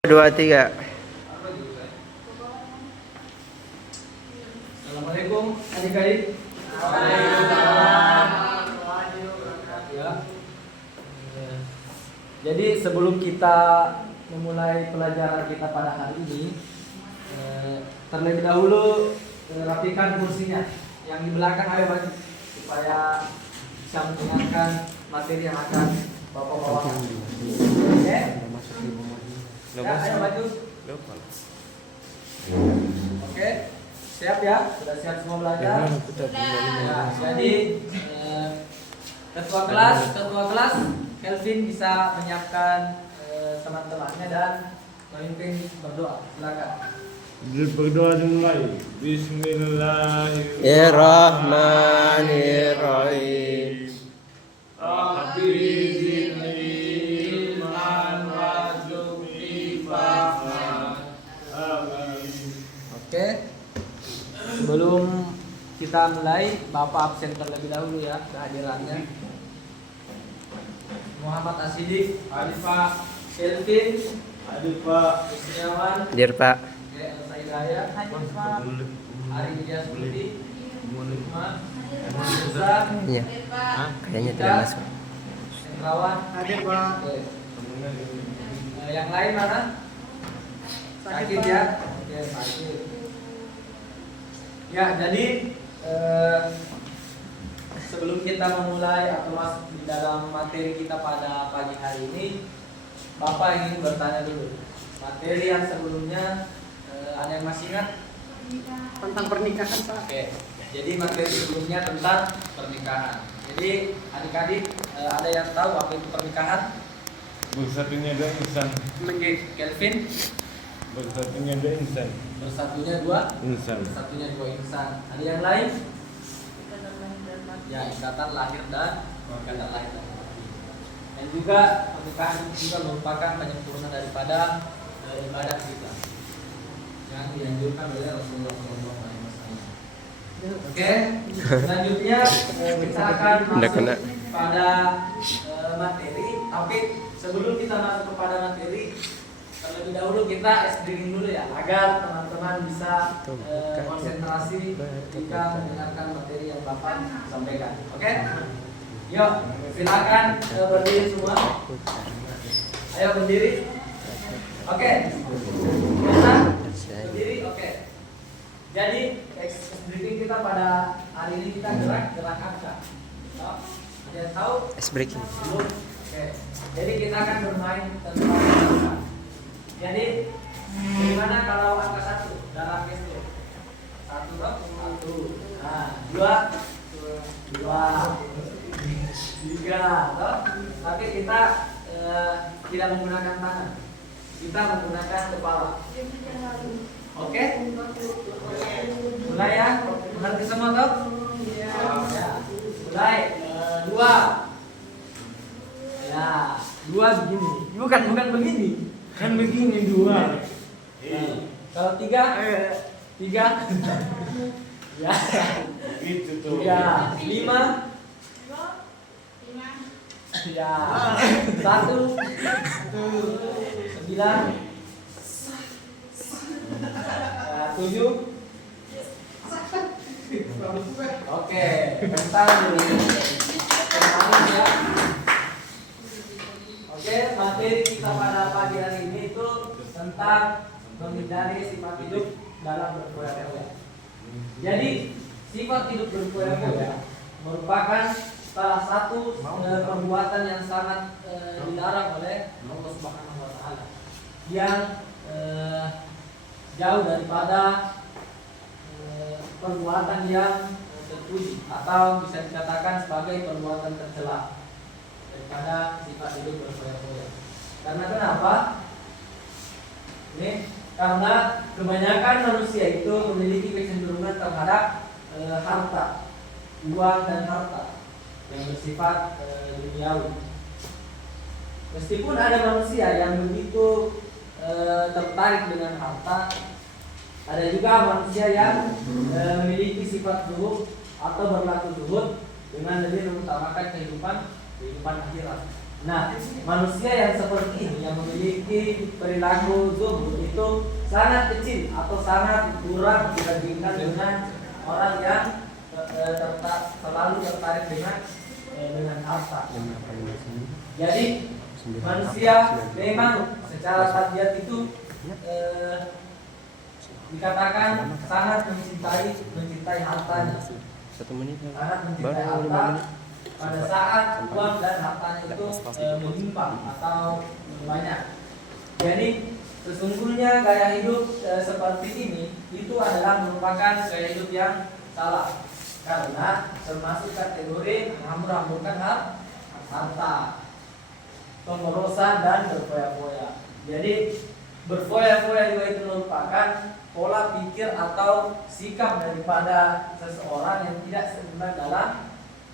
Dua tiga. Assalamualaikum adik-adik. Ya. Jadi sebelum kita memulai pelajaran kita pada hari ini, terlebih dahulu rapikan kursinya. Yang di belakang ayo maju supaya bisa mendengarkan materi yang akan Bapak bawakan. Oke? Ya, ayo maju. Oke, siap ya? Sudah siap semua belajar? Ya, jadi ketua kelas Kelvin bisa menyiapkan teman-temannya dan memimpin berdoa. Silakan. Berdoa dimulai. Bismillahirrahmanirrahim. Oke. Sebelum kita mulai, Bapak absen terlebih dahulu ya kehadirannya. Muhammad Asidik, Arif Pak, Kelvin, Aduh Pak. Kurniawan, Dir Pak. Elsa Hidayat, Ari Ilyas Budi, Lukman, Zuzan, Iya. Kayaknya tidak masuk. Hendrawan, Hadir Pak. Yang lain mana? Sakit ya? Oke, sakit. Ya, jadi sebelum kita memulai atau masuk di dalam materi kita pada pagi hari ini, Bapak ingin bertanya dulu. Materi yang sebelumnya ada yang masih ingat? Tentang pernikahan, Pak. Oke. Jadi materi sebelumnya tentang pernikahan. Jadi adik-adik ada yang tahu apa itu pernikahan? Bersatunya dua insan. Kelvin, Bersatunya dua insan. bersatunya dua Insan. insan. Ada yang lain? Ya, ikatan lahir dan mati. Dan juga pernikahan itu juga merupakan penyempurna daripada ibadah kita yang dianjurkan oleh Rasulullah SAW. Oke, selanjutnya kita akan masuk pada materi. Tapi sebelum kita masuk kepada materi, terlebih dahulu kita breaking dulu ya, agar teman-teman bisa konsentrasi ketika mendengarkan materi yang Bapak sampaikan. Oke? Yuk, silakan berdiri semua. Ayo berdiri. Oke. Bisa? Berdiri. Oke. Jadi breaking kita pada hari ini kita gerak angka. Ada yang tahu? Ice breaking. Belum? Oke. Jadi kita akan bermain tentang angka. Jadi bagaimana kalau angka 1 dalam gestur? 1 toh? 1. Nah, 2 3 toh? Tapi kita tidak menggunakan tangan. Kita menggunakan kepala. Oke? Mulai ya? Mengerti semua toh? Ya. Mulai 2. Ya, 2 begini. Bukan begini. Kan begini dua. Kalau 3 ya. Gitu tuh. 3, 5 ya. 1 9 7. Oke, bentar dulu. Ya. Oke, materi kita pada pagi hari ini itu tentang menghindari sifat hidup dalam berfoya-foya. Jadi, sifat hidup berfoya-foya merupakan salah satu perbuatan yang sangat dilarang oleh Allah Subhanahu wa taala. Yang jauh daripada perbuatan yang terpuji atau bisa dikatakan sebagai perbuatan tercela daripada sifat hidup berfoya-foya. Karena kenapa? Ini karena kebanyakan manusia itu memiliki kecenderungan terhadap harta, uang dan harta yang bersifat duniawi. Meskipun ada manusia yang begitu tertarik dengan harta, ada juga manusia yang memiliki sifat zuhud atau berlaku zuhud dengan lebih mengutamakan kehidupan akhirat. Nah, manusia yang seperti ini yang memiliki perilaku zuhud itu sangat kecil atau sangat kurang dibandingkan dengan orang yang terlalu tertarik dengan harta. Jadi manusia memang secara tabiat itu dikatakan sangat mencintai hartanya, 1 menit sangat mencintai baru 5 harta. menit. Pada saat uang dan hartanya itu melimpah atau banyak. Jadi sesungguhnya gaya hidup seperti ini itu adalah merupakan gaya hidup yang salah, karena termasuk kategori menghambur-hamburkan harta, pemborosan dan berfoya-foya. Jadi berfoya-foya juga itu merupakan pola pikir atau sikap daripada seseorang yang tidak sempurna dalam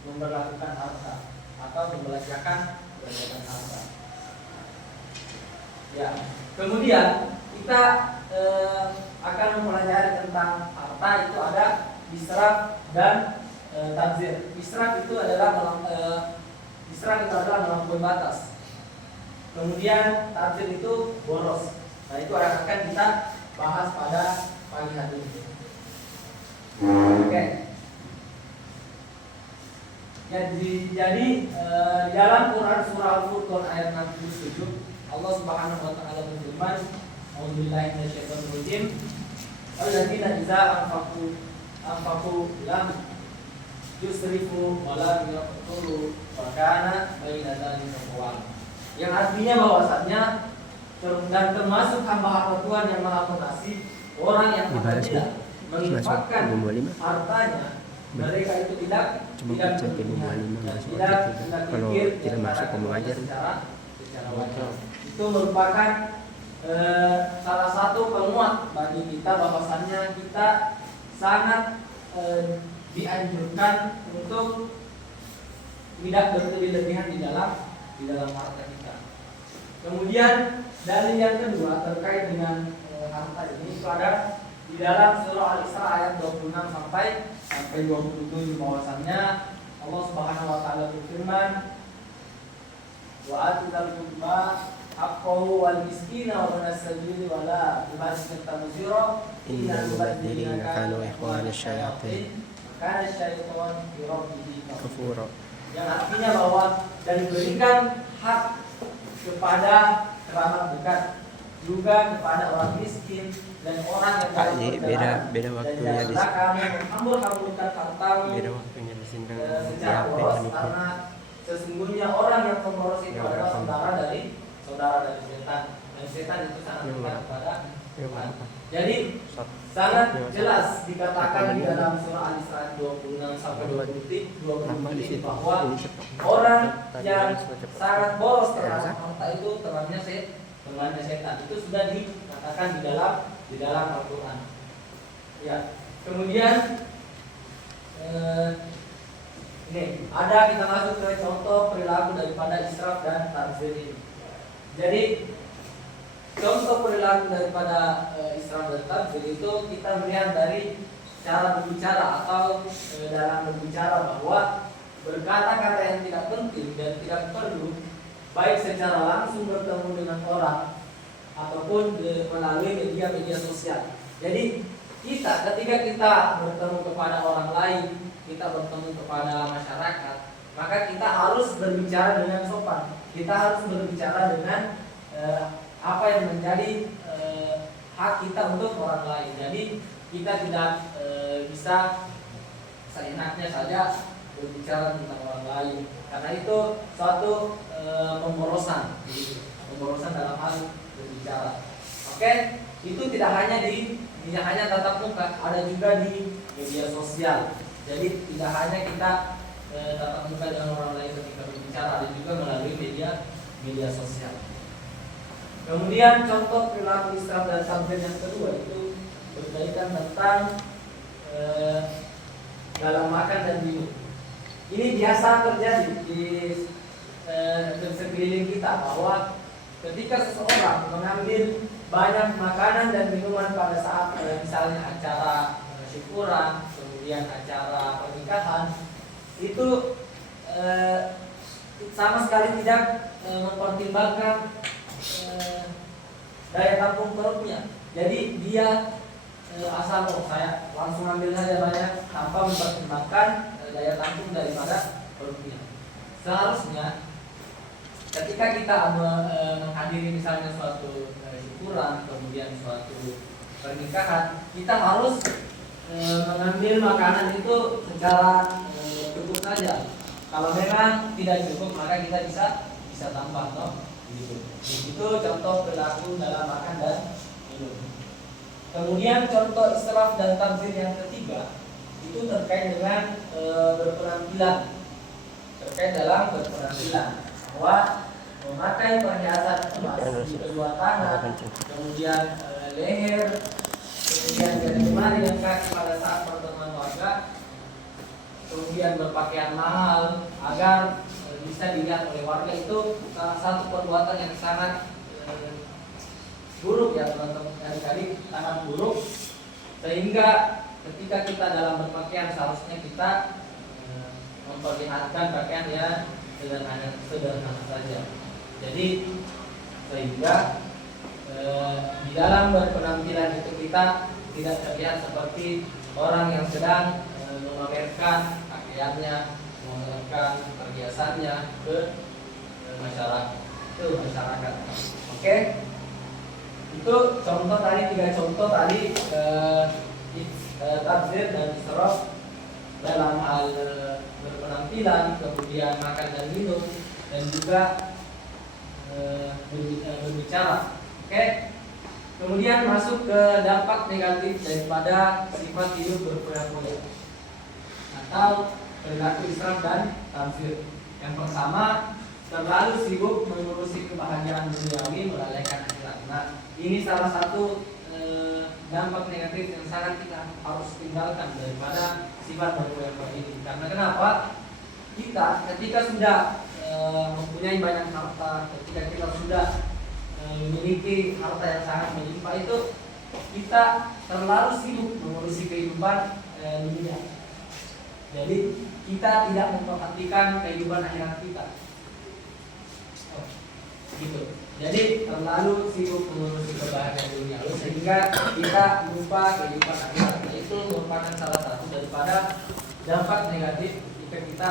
memperlakukan harta atau membelanjakan harta. Ya, kemudian kita akan mempelajari tentang harta. Itu ada israf dan tabzir. Israf itu adalah melampaui batas. Kemudian tabzir itu boros. Nah, itu akan kita bahas pada pagi hari ini. Oke. Jadi di dalam Quran surah Al-Furqan ayat 67 Allah Subhanahu wa taala berfirman, "A'udzubillahi minasyaitonir rajim. Alladzina idza anfaqu lam yusrifu wa lam yaqtulu wa kana baina dzalika qawama." Yang artinya bahwasanya dan termasuk hamba-hamba Tuhan yang Maha Pengasih, orang yang tidak menginfakkan hartanya, mereka itu tidak kalau tidak masuk ke mengajar secara wajar. Itu merupakan salah satu penguat bagi kita bahwasannya kita sangat dianjurkan untuk tidak berlebih-lebihan di dalam harta kita. Kemudian dalil yang kedua terkait dengan harta ini itu ada di dalam surah Al-Isra ayat 26 sampai 27, bahwasannya Allah Subhanahu wa taala berfirman, "Wa atil qurba haqqahu wal miskina wa ibnas sabili wa la tubadzir tabdzira innal mubadzirina kanu ikhwana syayatin kana syaitanu fi rabbih kafura." Yang artinya bahwa dan berikan hak kepada kerabat dekat, juga kepada orang miskin dan orang yang beda waktunya di sini. menghambur-hamburkan hartamu Beda waktunya di sini secara boros, karena sesungguhnya orang yang pemboros itu adalah saudara dari setan, dan setan itu sangat dekat kepada Tuhan. Jadi sangat jelas dikatakan di dalam surah Al-Isra 26 sampai 27 bahwa orang yang sangat boros terhadap harta itu temannya setan. Itu sudah dikatakan di dalam Al-Quran. Ya. Kemudian ini ada, kita masuk ke contoh perilaku daripada israf dan tabzir ini. Jadi contoh perilaku daripada israf dan tabzir itu kita melihat dari cara berbicara atau dalam berbicara bahwa berkata-kata yang tidak penting dan tidak perlu, baik secara langsung bertemu dengan orang ataupun melalui media sosial. Jadi ketika kita bertemu kepada orang lain, kita bertemu kepada masyarakat, maka kita harus berbicara dengan sopan. Kita harus berbicara dengan apa yang menjadi hak kita untuk orang lain. Jadi kita tidak bisa seenaknya saja berbicara tentang orang lain, karena itu suatu pemborosan dalam hal berbicara. Oke, itu tidak hanya tatap muka, ada juga di media sosial. Jadi tidak hanya kita tatap muka dengan orang lain ketika berbicara, ada juga melalui media sosial. Kemudian contoh perilaku israf dan tabzir yang kedua itu berkaitan tentang dalam makan dan minum. Ini biasa terjadi di sekeliling kita, bahwa ketika seseorang mengambil banyak makanan dan minuman pada saat misalnya acara syukuran, kemudian acara pernikahan, itu sama sekali tidak mempertimbangkan daya tampung perutnya. Jadi dia asal saya langsung ambil saja banyak tanpa mempertimbangkan daya tampung daripada perutnya. Seharusnya ketika kita menghadiri misalnya suatu syukuran, kemudian suatu pernikahan, kita harus mengambil makanan itu secara cukup saja. Kalau memang tidak cukup maka kita bisa tambah, toh. Itu contoh perilaku dalam makan dan minum. Kemudian contoh israf dan tabdzir yang ketiga itu terkait dengan berpenampilan. Terkait dalam berpenampilan bahwa memakai perhiasan emas di kedua tangan, kemudian leher, kemudian jari jemari dan kaki pada saat pertemuan warga, kemudian berpakaian mahal agar bisa dilihat oleh warga, itu salah satu perbuatan yang sangat buruk ya teman-teman, adik-adik, sangat buruk, sehingga ketika kita dalam berpakaian seharusnya kita memperlihatkan pakaian yang sederhana saja. Jadi sehingga di dalam berpenampilan itu kita tidak terlihat seperti orang yang sedang memamerkan pakaiannya, memamerkan perhiasannya ke masyarakat. Oke, itu contoh tadi, 3 contoh tadi tabdzir dan israf dalam hal berpenampilan, kemudian makan dan minum, dan juga berbicara. Oke. Kemudian masuk ke dampak negatif daripada sifat hidup berpoya-poya atau perilaku israf dan tabdzir. Yang pertama, terlalu sibuk mengurusi kebahagiaan duniawi melalaikan akhirat. Nah, ini salah satu dampak negatif yang sangat kita harus tinggalkan daripada sifat berpoya-poya ini. Karena kenapa? Kita ketika sudah mempunyai banyak harta, ketika kita sudah memiliki harta yang sangat melimpah, itu kita terlalu sibuk mengurusi kehidupan dunia. Jadi kita tidak memperhatikan kehidupan akhirat kita. Gitu. Jadi terlalu sibuk mengurusi kebahagiaan dunia sehingga kita lupa kehidupan akhirat. Itu merupakan salah satu daripada dampak negatif jika kita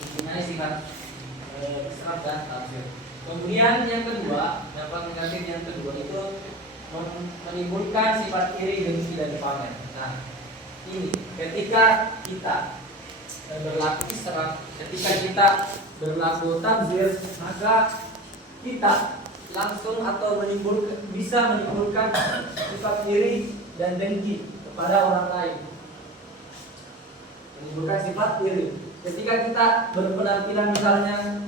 mempunyai sifat israf dan tabdzir. Kemudian yang kedua, dampak negatif yang kedua itu menimbulkan sifat iri, dengki, dan pamer. Nah, ini ketika kita berlaku israf, ketika kita berlaku tabdzir, maka kita langsung atau bisa menimbulkan sifat iri dan dengki kepada orang lain. Menimbulkan sifat iri. Ketika kita berpenampilan misalnya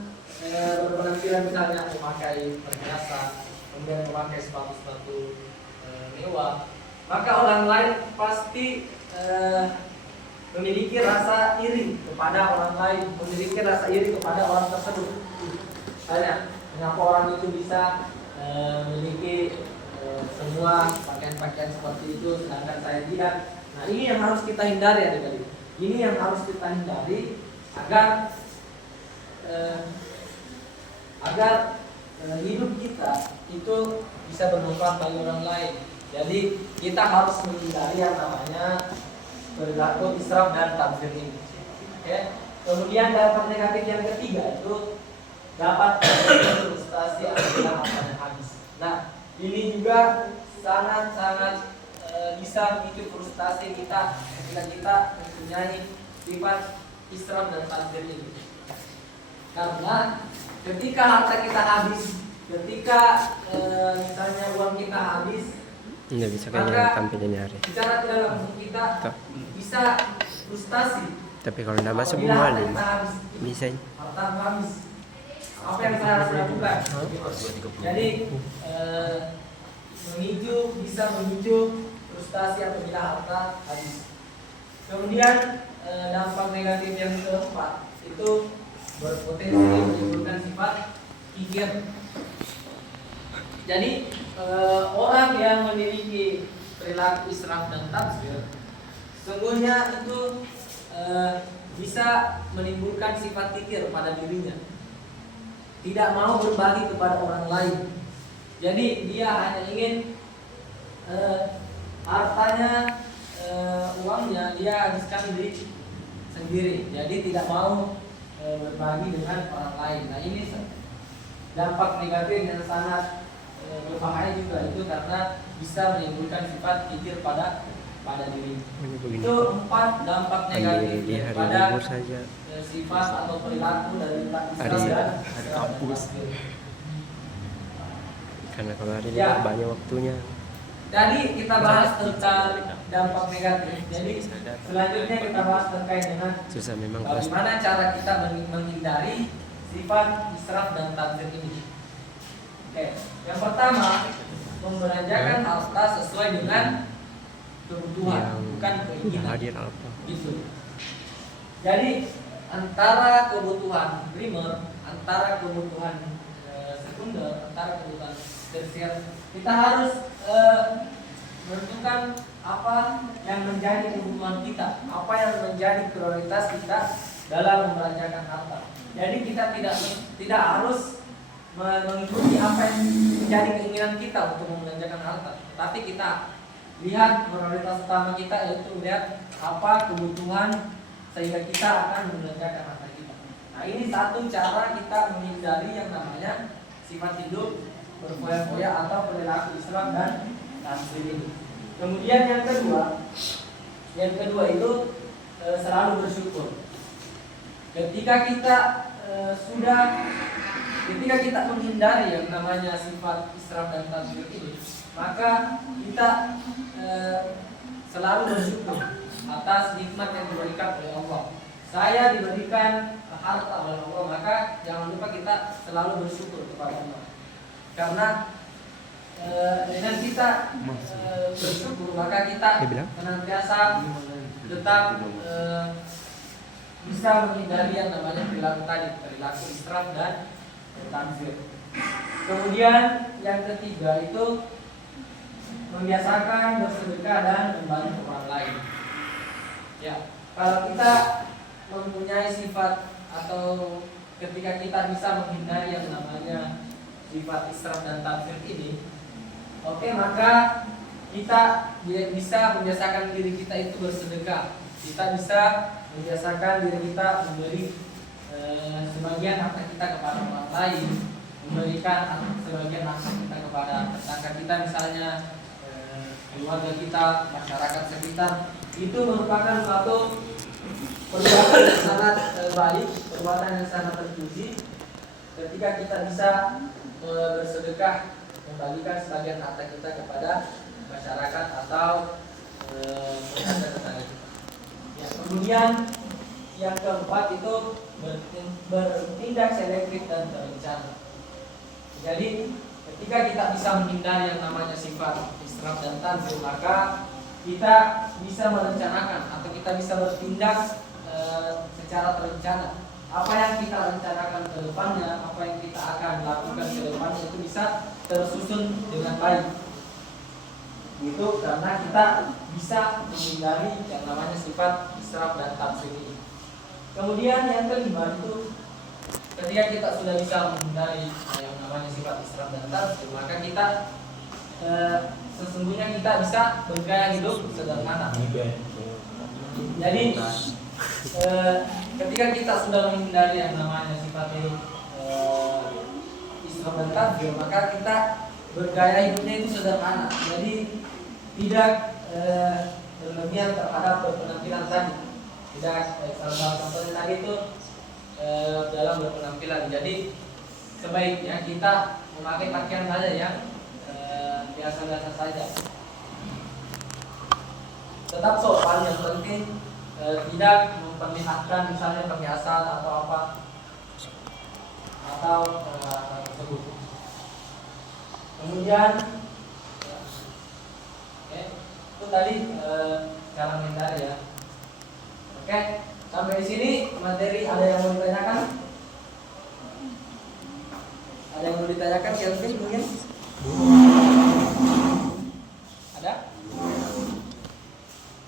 memakai perhiasan, kemudian memakai sepatu-sepatu mewah, maka orang lain pasti memiliki rasa iri kepada orang lain, memiliki rasa iri kepada orang tersebut. Misalnya, mengapa orang itu bisa memiliki semua pakaian-pakaian seperti itu, sedangkan saya tidak. Nah, ini yang harus kita hindari, adik-adik. Ini yang harus kita hindari agar hidup kita itu bisa bermanfaat bagi orang lain. Jadi kita harus menghindari yang namanya perilaku israf dan tabdzir ini. Oke. Kemudian dampak negatif yang ketiga itu dapat frustasi apabila hartanya habis. Nah, ini juga sangat-sangat bisa memicu frustasi kita ketika kita mempunyai sifat israf dan tabdzir ini. Karena ketika harta kita habis, ketika misalnya uang kita habis, nggak bisa kayak tampilannya hari. Secara tidak langsung kita bisa frustasi. Tapi kalau nggak masuk Apabila harta bumalin, kita habis, bisa. harta habis, apa yang saya harus lakukan? Jadi bisa memicu frustasi apabila harta habis. Kemudian dampak negatif yang keempat itu berpotensi menimbulkan sifat kikir. Jadi orang yang memiliki perilaku israf dan tabdzir, sesungguhnya itu bisa menimbulkan sifat kikir pada dirinya, tidak mau berbagi kepada orang lain. Jadi dia hanya ingin hartanya, uangnya dia habiskan sendiri. Jadi tidak mau berbagi dengan orang lain. Nah ini dampak negatif yang sangat berbahaya juga itu, karena bisa menimbulkan sifat kikir pada diri. Itu 4 dampak negatif di hari pada libur saja sifat atau perilaku dari hari Islam dan hari kampus, karena kalau hari Ya. libur banyak waktunya. Tadi kita bahas tentang dampak negatif. Jadi selanjutnya kita bahas terkait dengan Susah memang kelas. bagaimana cara kita menghindari sifat israf dan tabdzir ini. Oke, yang pertama, membelanjakan harta sesuai dengan kebutuhan, Yang bukan keinginan. hadir apa? Gitu. Jadi antara kebutuhan primer, antara kebutuhan sekunder, antara kebutuhan tersier, kita harus menentukan apa yang menjadi kebutuhan kita, apa yang menjadi prioritas kita dalam membelanjakan harta. Jadi kita tidak harus mengikuti apa yang menjadi keinginan kita untuk membelanjakan harta, tapi kita lihat prioritas utama kita, yaitu melihat apa kebutuhan sehingga kita akan membelanjakan harta kita. Nah ini satu cara kita menghindari yang namanya sifat hidup berfoya-foya atau perilaku israf dan tabdzir ini. Kemudian yang kedua itu selalu bersyukur. Ketika kita menghindari yang namanya sifat israf dan tabdzir ini, maka kita selalu bersyukur atas nikmat yang diberikan oleh Allah. Saya diberikan harta oleh Allah, maka jangan lupa kita selalu bersyukur kepada Allah. Karena dengan kita bersyukur, maka kita senantiasa tetap bisa menghindari yang namanya perilaku israf dan tabdzir. Kemudian yang ketiga itu membiasakan bersedekah dan membantu orang lain. Ya, kalau kita mempunyai sifat atau ketika kita bisa menghindari yang namanya sifat israf dan tabdzir ini, oke, maka kita bisa membiasakan diri kita itu bersedekah. Kita bisa membiasakan diri kita memberi sebagian harta kita kepada orang lain, memberikan sebagian harta kita kepada tetangga kita, misalnya keluarga kita, masyarakat sekitar. Itu merupakan suatu perbuatan yang sangat baik, perbuatan yang sangat terpuji ketika kita bisa bersedekah, membagikan sebagian harta kita kepada masyarakat atau tetangga kita. Ya, kemudian yang keempat itu bertindak selektif dan berencana. Jadi ketika kita bisa menghindari yang namanya sifat israf dan tabdzir, maka kita bisa merencanakan atau kita bisa bertindak secara terencana. Apa yang kita rencanakan ke depannya, apa yang kita akan lakukan ke depannya itu bisa tersusun dengan baik. Itu karena kita bisa menghindari yang namanya sifat israf dan tabdzir ini. Kemudian yang kelima itu ketika kita sudah bisa menghindari yang namanya sifat israf dan tabdzir, maka kita sesungguhnya kita bisa bergaya hidup sederhana. Jadi ketika kita sudah menghindari yang namanya sifat israf dan tabdzir, maka kita bergaya hidupnya itu sederhana. Jadi tidak berlebihan terhadap berpenampilan tadi. Tidak salah satu contohnya tadi itu dalam berpenampilan. Jadi sebaiknya kita memakai pakaian saja yang biasa-biasa saja. Tetap sopan, yang penting tidak memperlihatkan misalnya perhiasan atau apa atau tersebut. Kemudian itu tadi cara menghindari ya. Oke, sampai di sini materi. Ada yang mau ditanyakan? Ada yang mau ditanyakan? Kelvin mungkin? Ada?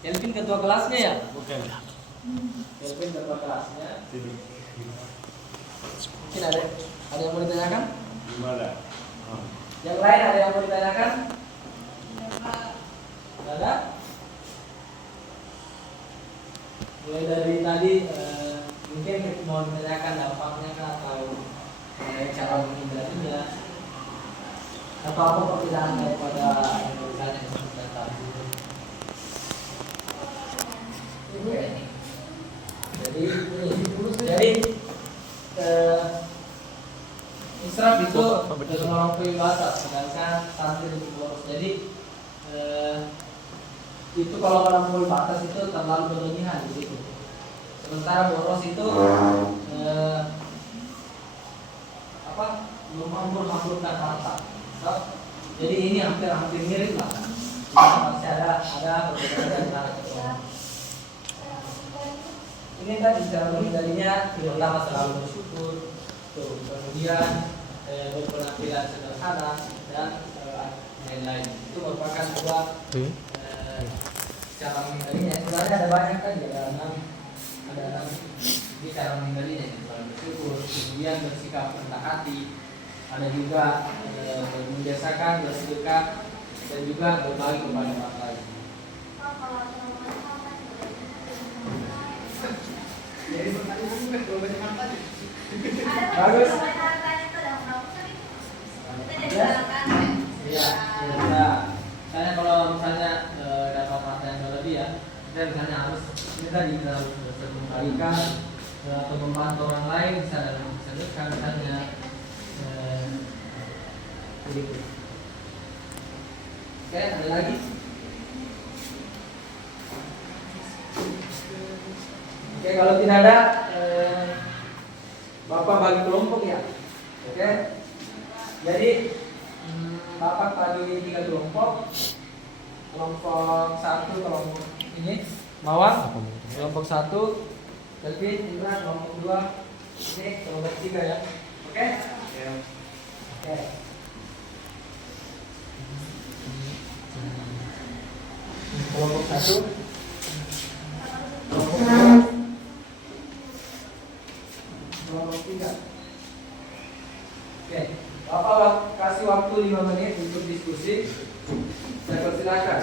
Kelvin ketua kelasnya ya? Bukan. Walaupun berapa kerasnya. Mungkin ada yang mau ditanyakan? Gimana? Yang lain ada yang mau ditanyakan? Tidak ada? Mulai dari tadi mungkin mau ditanyakan dampaknya atau cara menghindarinya atau apa perbedaan daripada misalnya yang sudah tadi. Oke. Jadi israf itu melampaui batas, sedangkan santri lebih boros. Jadi itu kalau melampaui batas itu terlalu berlebihan di situ. Sementara boros itu menghambur-hamburkan harta. Jadi ini hampir mirip lah. Masih ada perbedaan antara kedua. Ini tadi cara menghindarinya, pertama selalu bersyukur, kemudian berpenampilan sederhana dan lain-lain. Itu merupakan dua cara menghindarinya. Sebenarnya ada banyak kan, ada enam ini cara menghindarinya. Selalu bersyukur, kemudian bersikap rendah hati, ada juga membiasakan bersedekah dan juga berbagi kepada orang lain. Jadi pertanyaan bukan kalau banyak harta. Bagus. Iya. Misalnya kalau misalnya dapat harta yang berlebih ya, kita misalnya harus kita mengembalikan atau membantu orang lain, bisa dalam sedekah misalnya. Begitu. Oke, ada lagi? Oke, kalau tidak ada, Bapak bagi kelompok ya. Oke, jadi Bapak bagi 3 kelompok. Kelompok 1 kelompok ini Mawar, kelompok 1 Kelvin, Indra, kelompok 2 ini kelompok 3 ya. Oke? Ya. Oke. Kelompok 1 kelompok 2 kelompok 3. Oke, Bapak kasih waktu 5 menit untuk diskusi. Saya persilakan.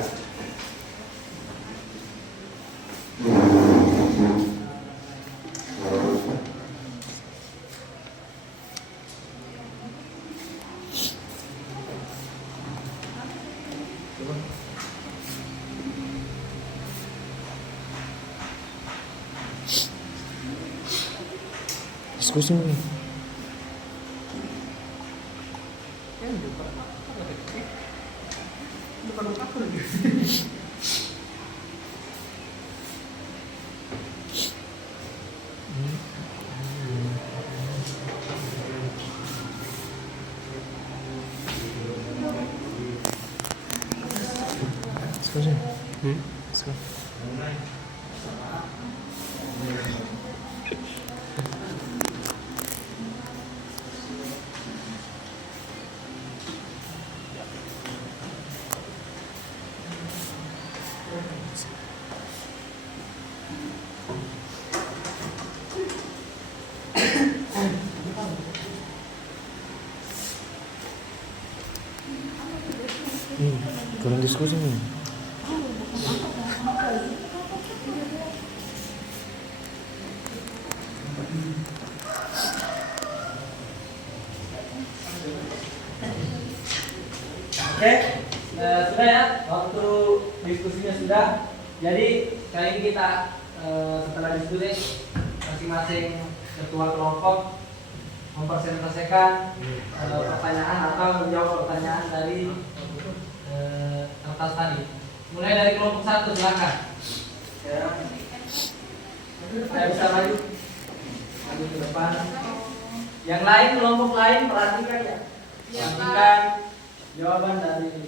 Diskusi nih. Diskusi. Diskusi. Kurang diskusi nih. Oke, sudah ya, waktu diskusinya sudah. Jadi kali ini kita setelah diskusi masing-masing ketua kelompok mempresentasikan pertanyaan atau menjawab pertanyaan dari kertas tadi. Mulai dari kelompok 1 silakan. Saya bisa maju ke depan. Yang lain, kelompok lain perhatikan ya. Perhatikan jawaban dari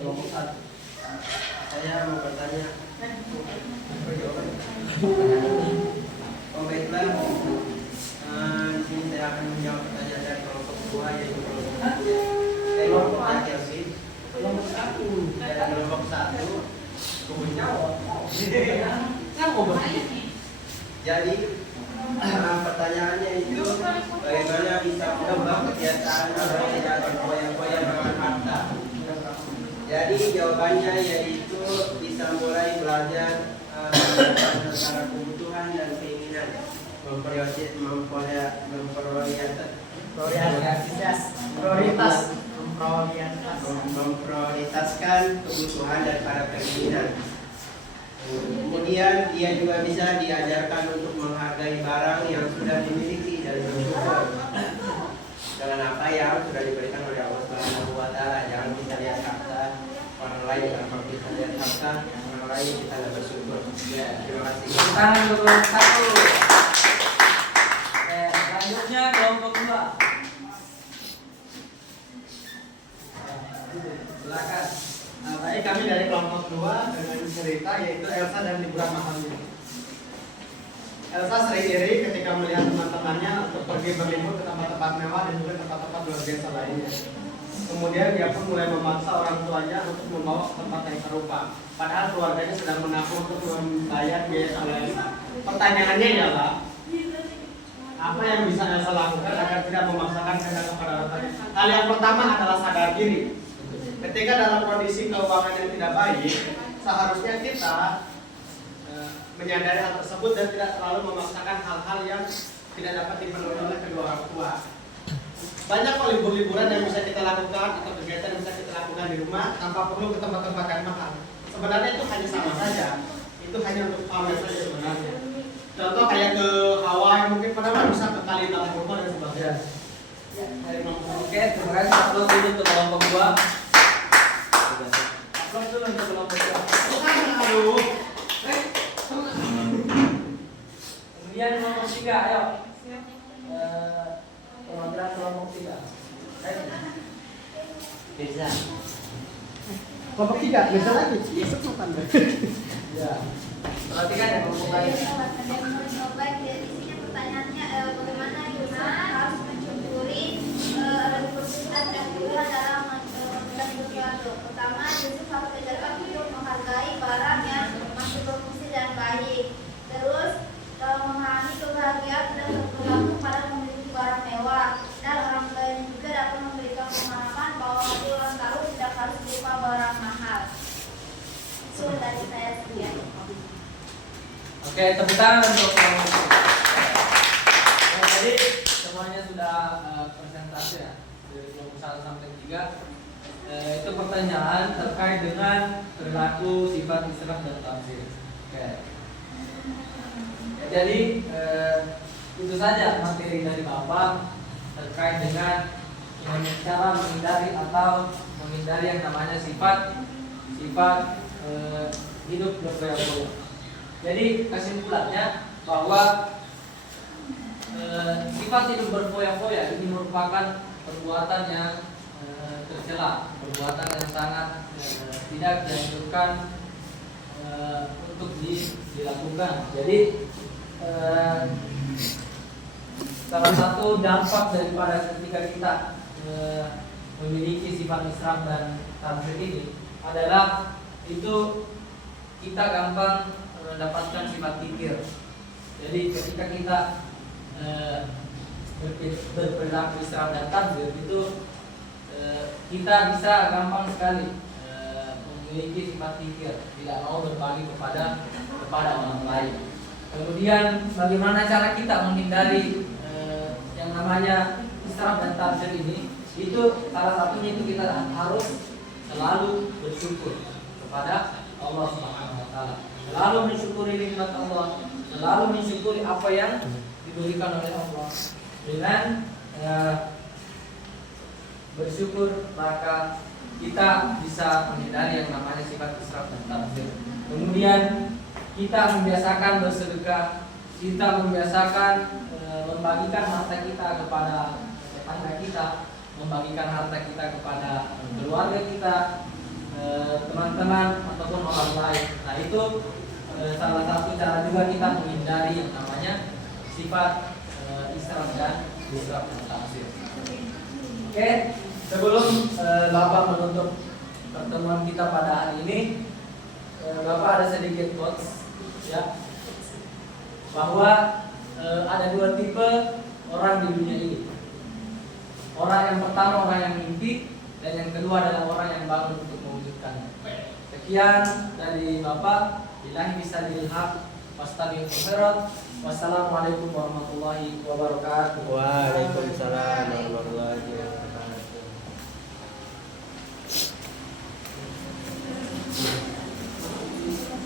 kelompok 1. Saya mau bertanya. Baiklah, di sini saya akan menjawab pertanyaan dari kelompok 2 yaitu kelompok sih. Kelompok 1. Dari kelompok 1 Kamu jawab. Kamu bertanya. Jadi pertanyaannya itu bagaimana bisa mengubah kebiasaan orang tidak berfoya-foya dengan harta. Jadi jawabannya yaitu bisa mulai belajar antara kebutuhan dan keinginan, memprioritaskan kebutuhan daripada keinginan. Kemudian dia juga bisa diajarkan untuk menghargai barang yang sudah dimiliki dan bersyukur dengan apa yang sudah diberikan oleh Allah Subhanahu wa taala. Jangan kita lihat harta orang lain, kalau kita lihat harta orang lain kita tidak bersyukur. Ya, terima kasih. Tangan kelompok 1. Selanjutnya kelompok 2. Silakan. Nah, baik, kami dari kelompok 2 dengan cerita yaitu Elsa dan liburan mahalnya. Elsa sering iri ketika melihat teman-temannya untuk pergi berlibur ke tempat-tempat mewah dan juga tempat-tempat luar biasa lainnya. Kemudian dia pun mulai memaksa orang tuanya untuk membawa ke tempat yang serupa. Padahal keluarganya sedang menabung untuk membayar biaya sang Elsa. Pertanyaannya ialah, apa yang bisa Elsa lakukan agar tidak memaksakan kehendak kepada orang lain? Hal yang pertama adalah sadar diri. Ketika dalam kondisi keuangan yang tidak baik, seharusnya kita menyadari hal tersebut dan tidak terlalu memaksakan hal-hal yang tidak dapat dipenuhi oleh kedua orang tua. Banyak kok libur-liburan yang bisa kita lakukan atau kegiatan yang bisa kita lakukan di rumah tanpa perlu ke tempat-tempat yang mahal. Sebenarnya itu hanya sama saja. Itu hanya untuk pamer saja sebenarnya. Contoh kayak ke Hawaii, mungkin padahal bisa ke Kali Lampung dan sebagainya. Oke, terima kasih. Upload dulu untuk kelompok 2. Upload dulu untuk kelompok 2. Aduh. Kemudian kelompok 3, ayo. Perwakilan kelompok 3. Bisa. Kelompok 3, bisa lagi. Ya. Perhatikan ya kelompok lain. Isinya pertanyaannya bagaimana kita harus mencukuri keputusan dan pilihan dalam menentukan sesuatu. Pertama, Yusuf harus diajarkan untuk menghargai barang yang masih berfungsi dan baik. Terus memahami kebahagiaan dan berlaku pada memiliki barang mewah. Dan orang tuanya juga dapat memberikan pemahaman bahwa hati ulang tahun tidak harus berupa barang mahal. Itu dari saya sekian. Oke, tepuk tangan untuk kelompok 3. Jadi semuanya sudah presentasi ya dari kelompok 1 sampai 3. Itu pertanyaan terkait dengan perilaku, sifat, istilah dan tafsir. Oke. Jadi itu saja materi dari Bapak terkait dengan cara menghindari atau menghindari yang namanya sifat hidup berfoya-foya. Jadi kesimpulannya bahwa sifat hidup berfoya-foya ini merupakan perbuatan yang tercela, perbuatan yang sangat tidak dianjurkan untuk dilakukan. Jadi salah satu dampak daripada ketika kita memiliki sifat israf dan tafsir ini adalah itu kita gampang mendapatkan sifat kikir. Jadi ketika kita berperilaku israf dan tafsir itu kita bisa gampang sekali memiliki sifat kikir, tidak mau berbagi kepada orang lain. Kemudian bagaimana cara kita menghindari yang namanya israf dan tafsir ini? Itu salah satunya itu kita harus selalu bersyukur kepada Allah Subhanahu wa taala. Selalu mensyukuri nikmat Allah, selalu mensyukuri apa yang diberikan oleh Allah. Dengan bersyukur maka kita bisa menghindari yang namanya sifat israf dan tafsir. Kemudian kita membiasakan bersedekah, kita membiasakan membagikan harta kita kepada tetangga kita, membagikan harta kita kepada keluarga kita, teman-teman ataupun orang lain. Nah itu salah satu cara juga kita menghindari yang namanya sifat israf dan tafsir. Oke, sebelum Bapak menutup pertemuan kita pada hari ini, Bapak ada sedikit quotes ya. bahwa ada dua tipe orang di dunia ini. Orang yang pertama orang yang mimpi, dan yang kedua adalah orang yang bangun untuk mewujudkannya. Sekian dari Bapak. Billahi bisalil haq, wastabiqul khairat. Wassalamualaikum warahmatullahi wabarakatuh. Waalaikumsalam warahmatullahi wabarakatuh.